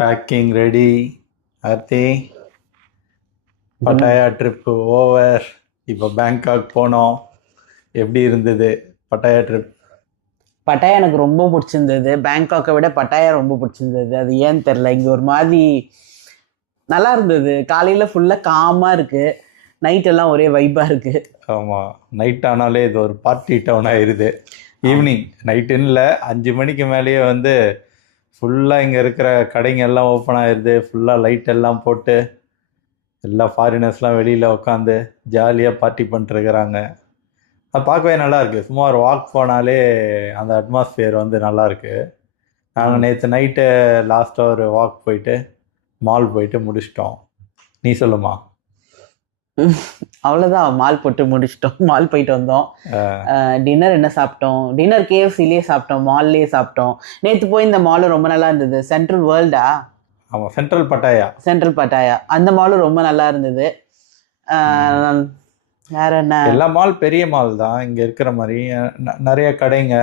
Packing ready. Aarthi, Pattaya trip over. இப்போ Bangkok போனோம். எப்படி இருந்தது பட்டாயா ட்ரிப்? பட்டாயா எனக்கு ரொம்ப பிடிச்சிருந்தது. பேங்காக்கை விட பட்டாயா ரொம்ப பிடிச்சிருந்தது. அது ஏன்னு தெரில, இங்கே ஒரு மாதிரி நல்லா இருந்தது. காலையில் ஃபுல்லாக காமாக இருக்குது, நைட் எல்லாம் ஒரே வைப்பாக இருக்குது. ஆமாம், நைட் ஆனாலே இது ஒரு பார்ட்டி டவுன் ஆயிடுது. ஈவினிங் நைட்டுன்னு இல்லை, 5 மணிக்கு மேலேயே வந்து ஃபுல்லாக இங்கே இருக்கிற கடைங்க எல்லாம் ஓப்பன் ஆயிடுது. ஃபுல்லாக லைட் எல்லாம் போட்டு எல்லா ஃபாரினர்ஸ்லாம் வெளியில் உட்காந்து ஜாலியாக பார்ட்டி பண்ணிட்டுருக்குறாங்க. அது பார்க்கவே நல்லா இருக்குது. சும்மா ஒரு வாக் போனாலே அந்த அட்மாஸ்பியர் வந்து நல்லாயிருக்கு. நாங்கள் நேற்று நைட்டு லாஸ்ட்டாக ஒரு வாக் போயிட்டு மால் போயிட்டு முடிச்சிட்டோம். நீ சொல்லுமா? அவ்வளோதான், மால் போட்டு முடிச்சிட்டோம். மால் போயிட்டு வந்தோம். டின்னர் என்ன சாப்பிட்டோம்? டின்னர் கேஎஃப்சிலேயே சாப்பிட்டோம், மால்லேயே சாப்பிட்டோம். நேற்று போய் இந்த மாலும் ரொம்ப நல்லா இருந்தது. சென்ட்ரல் வேர்ல்டா? ஆமாம், சென்ட்ரல் பட்டாயா. சென்ட்ரல் பட்டாயா, அந்த மாலும் ரொம்ப நல்லா இருந்தது. வேற என்ன? எல்லா மால் பெரிய மால் தான் இங்கே இருக்கிற மாதிரி. நிறைய கடைங்க.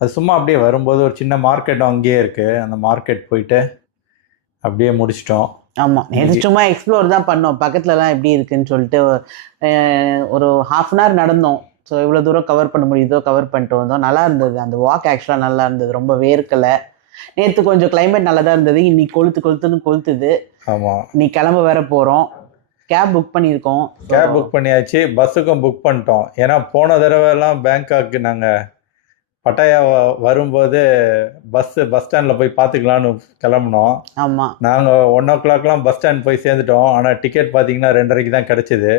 அது சும்மா அப்படியே வரும்போது ஒரு சின்ன மார்க்கெட் அங்கேயே இருக்குது. அந்த மார்க்கெட் போயிட்டு அப்படியே முடிச்சிட்டோம். ஆமாம், நேற்று சும்மா எக்ஸ்ப்ளோர் தான் பண்ணோம். பக்கத்துலலாம் எப்படி இருக்குன்னு சொல்லிட்டு ஒரு ½ அன் ஹவர் நடந்தோம். ஸோ இவ்வளோ தூரம் கவர் பண்ண முடியுதோ கவர் பண்ணிட்டு வந்தோம். நல்லா இருந்தது அந்த வாக். ஆக்சுவலாக நல்லா இருந்தது, ரொம்ப வேர்க்கலை. நேற்று கொஞ்சம் கிளைமேட் நல்லா தான் இருந்தது. இன்னைக்கு கொளுத்துன்னு கொளுத்துது. ஆமாம், நீ கிளம்ப வேற போகிறோம். கேப் புக் பண்ணியிருக்கோம். கேப் புக் பண்ணியாச்சு, பஸ்ஸுக்கும் புக் பண்ணிட்டோம். ஏன்னா போன தடவைலாம் பேங்காக்கு நாங்கள் பட்டாயா வரும்போது பஸ் ஸ்டாண்டில் போய் பார்த்துக்கலான்னு கிளம்புனோம். ஆமாம், நாங்கள் 1 o'clockலாம் பஸ் ஸ்டாண்ட் போய் சேர்ந்துட்டோம். ஆனால் டிக்கெட் பார்த்தீங்கன்னா 2:30க்கு தான் கிடச்சிது.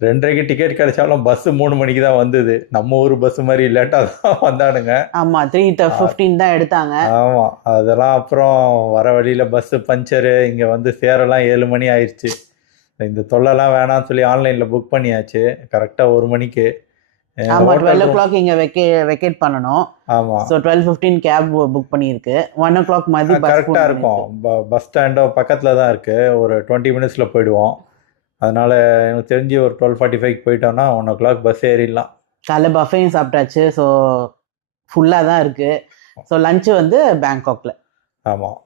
2:30க்கு டிக்கெட் கிடைச்சாலும் பஸ்ஸு 3 மணிக்கு தான் வந்தது. நம்ம ஊர் பஸ் மாதிரி லேட்டாக தான் வந்தானுங்க. ஆமாம், 3:15 தான் எடுத்தாங்க. ஆமாம், அதெல்லாம் அப்புறம் வர வழியில் பஸ்ஸு பஞ்சரு. இங்கே வந்து சேரெல்லாம் 7 மணி ஆயிடுச்சு. இந்த தொல்லைலாம் வேணாம்னு சொல்லி ஆன்லைனில் புக் பண்ணியாச்சு கரெக்டாக 1 மணிக்கு. ஆமாம், 12 o'clock இங்கே வெக்கேட் பண்ணணும். ஆமாம், ஸோ 12:15 கேப் புக் பண்ணியிருக்கு. 1 o'clock மாதிரி கரெக்டாக இருக்கும். பஸ் ஸ்டாண்டோ பக்கத்தில் தான் இருக்குது. ஒரு 20 மினிட்ஸில் போயிடுவோம். அதனால் எனக்கு தெரிஞ்சு ஒரு 12:45 போயிட்டோம்னா 1 o'clock பஸ் ஏறிடலாம். காலைல பஃபேயும் சாப்பிட்டாச்சு. ஸோ ஃபுல்லாக தான் இருக்குது. ஸோ லஞ்சு வந்து பேங்காக்கில். ஆமாம்,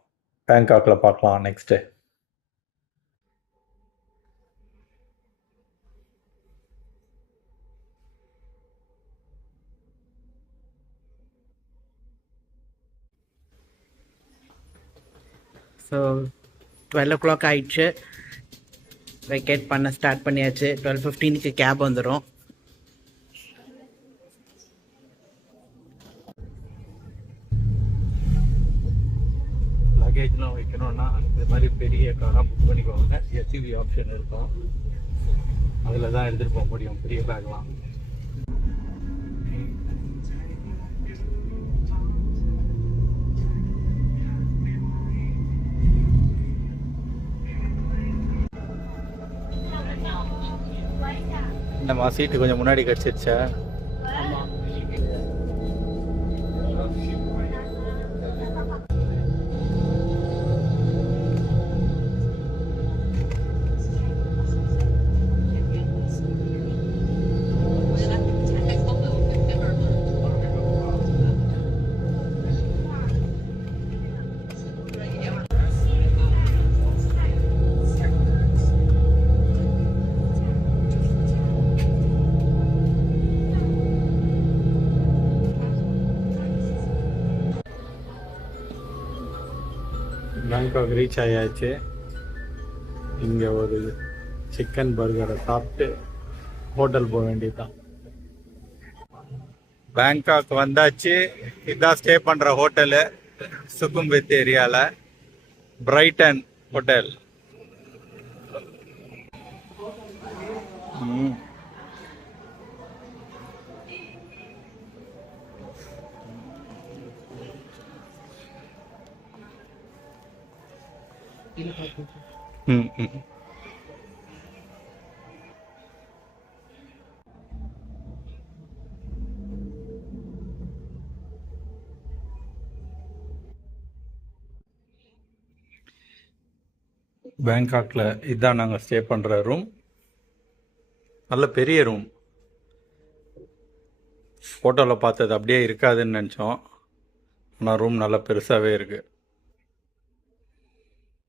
பேங்காக்கில் பார்க்கலாம் நெக்ஸ்ட்டு. ஸோ 12 o'clock ஆயிடுச்சு. வெக்கேட் பண்ண ஸ்டார்ட் பண்ணியாச்சு. 12:15க்கு கேப் வந்துடும். லக்கேஜ்லாம் வைக்கணும்னா இந்த மாதிரி பெரிய காராக புக் பண்ணிக்கோங்க. எஸ்யூவி ஆப்ஷன் இருக்கும், அதில் தான் எடுத்துகிட்டு போக முடியும் பெரிய பேக்லாம். நம்ம சீட்டு கொஞ்சம் முன்னாடி கிடச்சிருச்சா? பேங்காக் ரீச் ஆயாச்சு. இங்கே ஒரு சிக்கன் பர்கரை சாப்பிட்டு ஹோட்டல் போக வேண்டியதுதான். பேங்காக் வந்தாச்சு. இதுதான் ஸ்டே பண்ணுற ஹோட்டலு, சுகும்வித் ஏரியாவில், பிரைட்டன் ஹோட்டல். பேங்காக்ல இதுதான் நாங்கள் ஸ்டே பண்ணுற ரூம். நல்ல பெரிய ரூம். ஃபோட்டோவில் பார்த்தது அப்படியே இருக்காதுன்னு நினச்சோம், ஆனால் ரூம் நல்லா பெருசாகவே இருக்குது.